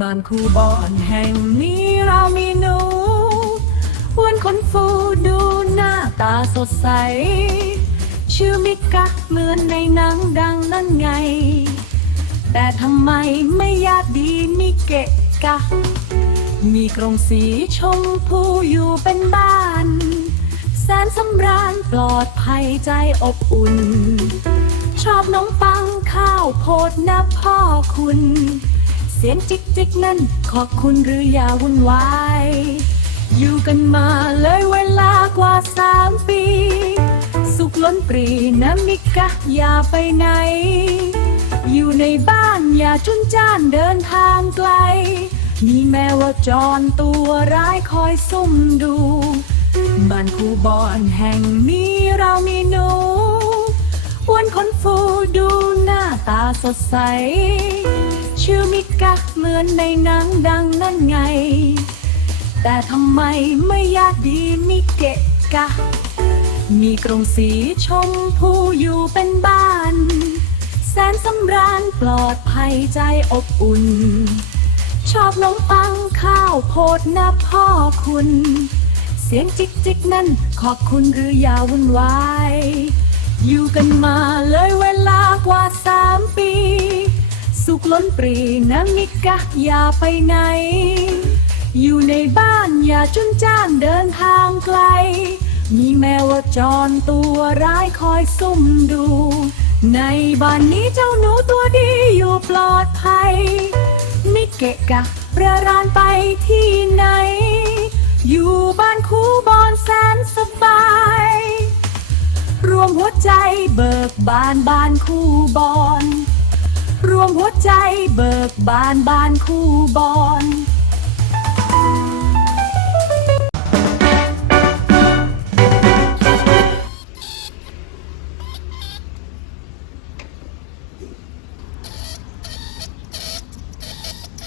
บ้านคูบอนแห่งนี้เรามีหนูอ้วนคนฟูดูหน้าตาสดใส ชื่อมิกะเหมือนในหนังดังนั่นไง แต่ทำไมไม่ญาติดีมิเกะกะ มีกรงสีชมพูอยู่เป็นบ้าน แสนสำราญปลอดภัยใจอบอุ่น ชอบน้องปังข้าวโพดนะพ่อคุณ เสียงจิกจิกนั่น ขอบคุณหรืออย่าวุ่นวาย อยู่กันมาเลยเวลากว่าสามปี สุขล้นปรีนะมิกะอย่าไปไหน อยู่ในบ้านอย่าจุนจ้านเดินทางไกล มีแมวว่าจรตัวร้ายคอยซุ่มดูบ้านคูบอนแห่งนี้เรามีหนูอ้วนคนฟูดูหน้าตาสดใส ชื่อมิกะเหมือนในหนังดังนั่นไง แต่ทำไมไม่ญาติดีมิเกะกะ มีกรงสีชมพูอยู่เป็นบ้าน แสนสำราญปลอดภัยใจอบอุ่น ชอบน้องปังข้าวโพดนะพ่อคุณ เสียงจิกจิกนั่นขอบคุณหรืออย่าวุ่นวาย อยู่กันมาเลยเว ล้นปรีนะมิกะอย่าไปไหน อยู่ในบ้านอย่าจุนจ้านเดินทางไกล มีแมวจรตัวร้ายคอยซุ่มดู ในบ้านนี้เจ้าหนูตัวดีอยู่ปลอดภัยม่เกะกะประรานไปที่ไหน อยู่บ้านคูบอนแสนสบาย รวมหัวใจเบิกบานบ้านคูบอน รวมหัวใจเบิกบานบานคู่บอน